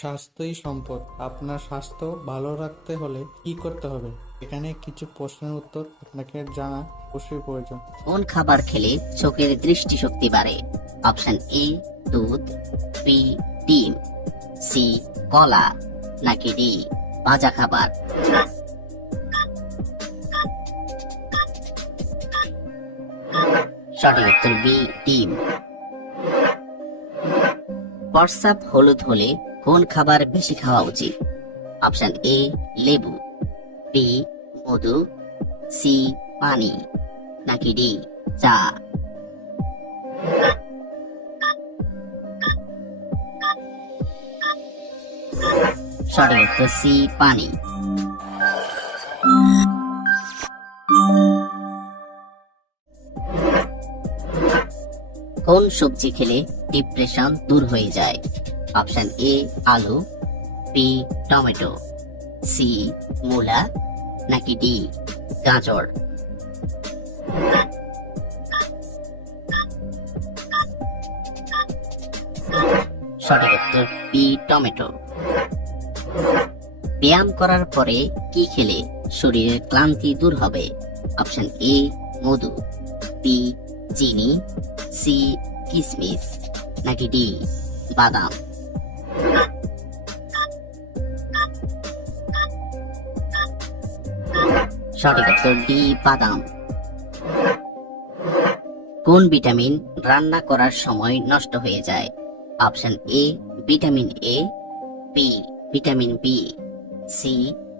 স্বাস্থ্যই সম্পদ। আপনার স্বাস্থ্য ভালো রাখতে হলে কি করতে হবে? এখানে কিছু প্রশ্নের উত্তর আপনাকে জানা অবশ্যই প্রয়োজন। কোন খাবার খেলে চোখের দৃষ্টিশক্তি বাড়ে? অপশন এ দুধ, বি ডিম, সি কলা, নাকি ডি ভাজা খাবার। সঠিক উত্তর বি ডিম। প্রস্রাব হলুদ হলে কোন খাবার বেশি খাওয়া উচিত? অপশন এ লেবু, বি মধু, সি পানি, নাকি ডি চা। সঠিক উত্তর সি পানি। কোন সবজি খেলে ডিপ্রেশন দূর হয়ে যায়? অপশন এ আলু, বি টমেটো, সি মূলা, নাকি ডি গাজর। সঠিক উত্তর বি টমেটো। ব্যায়াম করার পরে কি খেলে শরীরের ক্লান্তি দূর হবে? অপশন এ মধু, বি চিনি, সি কিশমিশ, নাকি ডি বাদাম। সঠিক উত্তর ডি বাদাম। কোন ভিটামিন রান্না করার সময় নষ্ট হয়ে যায়? Option A vitamin A, B vitamin B, C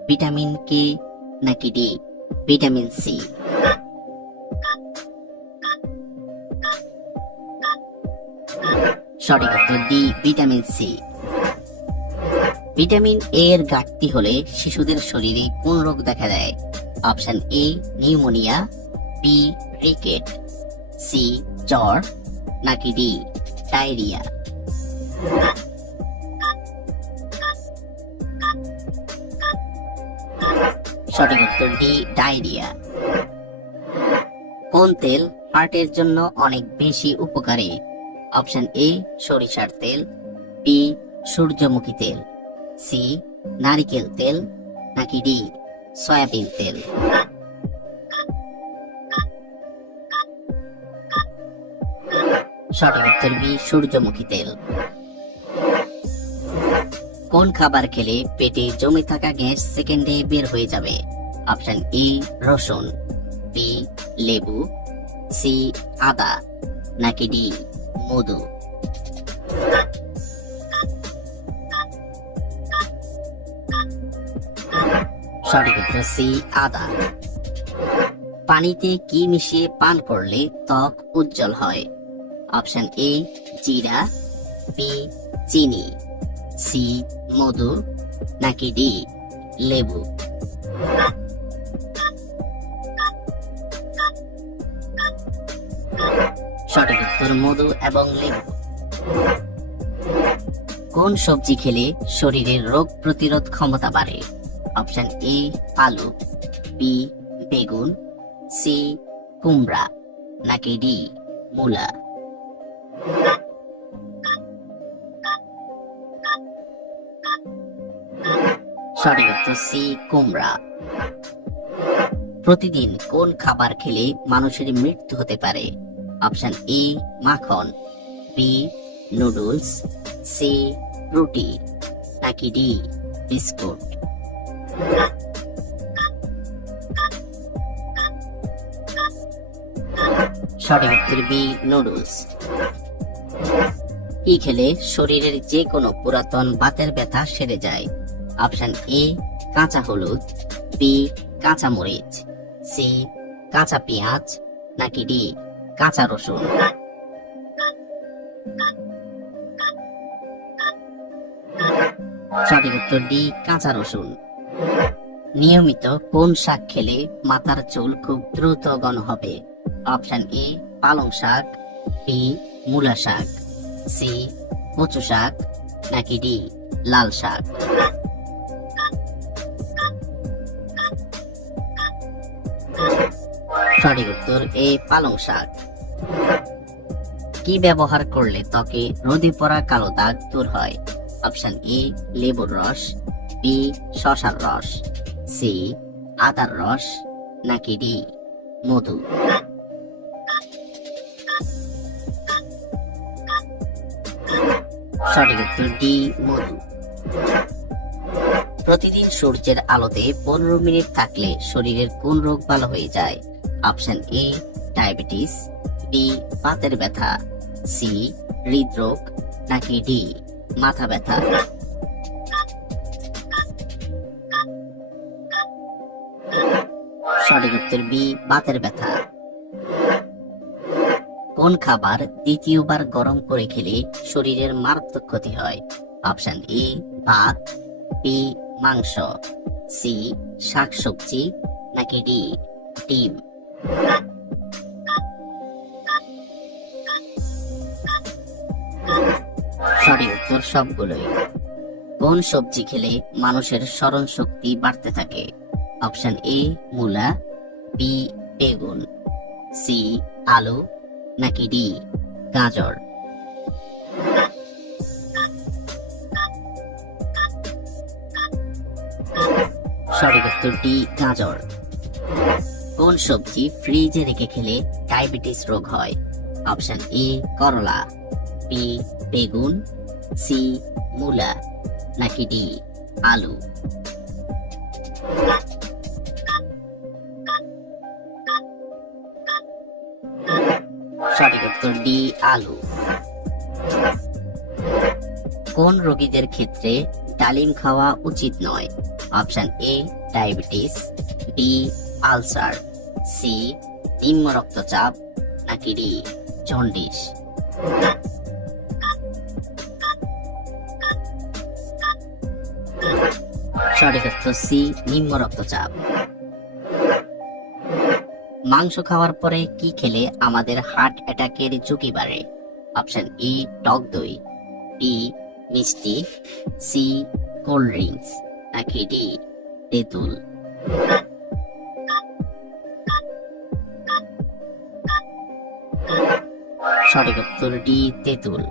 vitamin K, নাকি ডি ভিটামিন সি। সঠিক উত্তর D vitamin C. Vitamin A এর ঘাটতি হলে শিশুদের শরীরে কোন রোগ দেখা দেয়? Option A pneumonia, B rickets, C জ্বর, নাকি ডি ডায়রিয়া। সঠিক উত্তর ডি ডায়রিয়া। কোন তেল হার্টের জন্য অনেক বেশি উপকারী? অপশন এ সরিষার তেল, বি সূর্যমুখী তেল, সি নারিকেল তেল, নাকি ডি সয়াবিন তেল। সঠিক উত্তর বি সূর্যমুখী তেল। কোন খাবার খেলে পেটে জমে থাকা গ্যাস সেকেন্ডে বের হয়ে যাবে? অপশন এ রসুন, বি লেবু, সি আদা, নাকি ডি মধু। সঠিক উত্তর সি আদা। পানিতে কি মিশিয়ে পান করলে ত্বক উজ্জ্বল হয়? অপশন এ জিরা, বি চিনি, সি মধু, নাকি ডি লেবু। সঠিক উত্তর মধু এবং লেবু। কোন সবজি খেলে শরীরের রোগ প্রতিরোধ ক্ষমতা বাড়ে? অপশন এ আলু, বি বেগুন, সি কুমড়া, নাকি ডি মূলা। সঠিক উত্তর সি কুমড়া। প্রতিদিন কোন খাবার খেলে মানুষের মৃত্যু হতে পারে? অপশন এ মাখন, বি নুডলস, সি রুটি, নাকি ডি বিস্কুট। সঠিক উত্তর বি নুডলস। কি খেলে শরীরের যে কোনো পুরাতন বাতের ব্যথা সেরে যায়? অপশন এ কাঁচা হলুদ, বি কাঁচা মরিচ, সি কাঁচা পেঁয়াজ, নাকি ডি কাঁচা রসুন। সঠিক উত্তর ডি কাঁচা রসুন। নিয়মিত কোন শাক খেলে মাথার চুল খুব দ্রুত ঘন হবে? অপশন এ পালং শাক, বি মূলা শাক, সি কচু শাক, নাকি ডি লাল শাক। সঠিক উত্তর এ পালং শাক। কি ব্যবহার করলে ত্বকে রোদে পড়া কালো দাগ দূর হয়? অপশন এ লেবুর রস, বি শসার রস, সি আদার রস, নাকি ডি মধু। সঠিক উত্তর ডি মধু। প্রতিদিন সূর্যের আলোতে 15 মিনিট থাকলে শরীরের কোন রোগ ভালো হয়ে যায়? অপশন এ ডায়াবেটিস, বি বাতের ব্যথা, সি হৃদরোগ, নাকি ডি মাথা ব্যথা। সঠিক উত্তর বি বাতের ব্যথা। কোন খাবার দ্বিতীয়বার গরম করে খেলে শরীরের মারাত্মক ক্ষতি হয়? অপশন এ ভাত, বি মাংস, সি শাকসবজি, নাকি ডি ডিম। সঠিক উত্তর সবগুলোই। কোন সবজি খেলে মানুষের স্মরণ শক্তি বাড়তে থাকে? অপশন এ মূলা, বি বেগুন, সি আলু, নাকি ডি গাজর। সঠিক উত্তর ডি গাজর। কোন সবজি ফ্রিজে রেখে খেলে ডায়াবেটিস রোগ হয়? অপশন এ করলা, বি বেগুন, সি মূলা, নাকি ডি আলু। সঠিক উত্তর ডি আলু। কোন রোগীদের ক্ষেত্রে ডালিম খাওয়া উচিত নয়? Option A diabetes, B ulcer, C নিম্ন রক্তচাপ, নাকি ডি জন্ডিস। সঠিক উত্তর সি নিম্ন রক্তচাপ। মাংস খাওয়ার পরে কি খেলে আমাদের হার্ট অ্যাটাকের ঝুঁকি বাড়ে? অপশন ই টক দই, বি মিষ্টি, সি কোল্ড ড্রিঙ্কস, নাকি ডি তেঁতুল। সঠিক উত্তর ডি তেঁতুল।